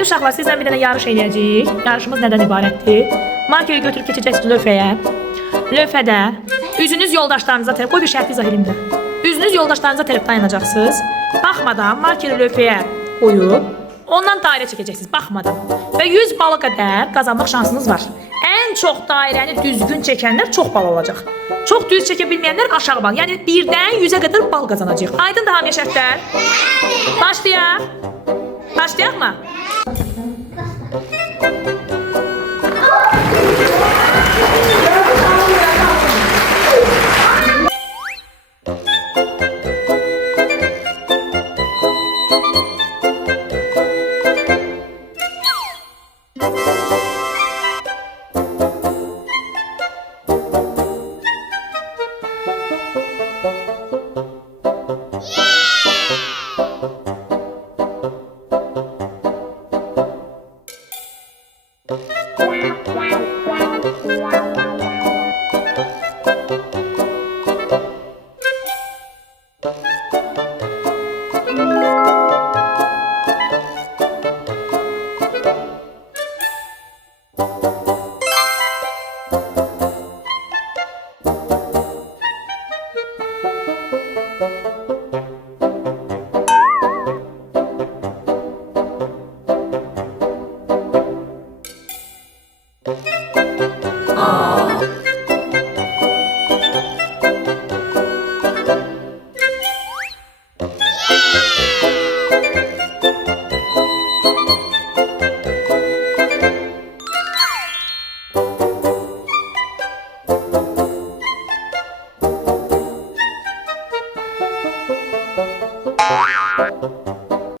Deməli uşaqlar, sizlə bir dənə yarış eləyəcəyik. Yarışımız nədən ibarətdir? Markeri götürüb keçəcəksiniz lövhəyə. Lövhədə üzünüz yoldaşlarınıza tərəf, qoy bir şərt izah edeyim də. Üzünüz yoldaşlarınıza tərəf dayanacaqsınız. Baxmadan markeri lövhəyə qoyub, ondan dairə çəkəcəksiniz, baxmadan. Və 100 bala qədər qazanmaq şansınız var. Ən çox dairəni düzgün çəkənlər çox bal alacaq. Çox düz çəkə bilməyənlər aşağı bal. Yəni 1-dən 100-ə qədər bal qazanacaq. Aydındır hamıya şərtlər? Başlayaq. Başlayaq mı?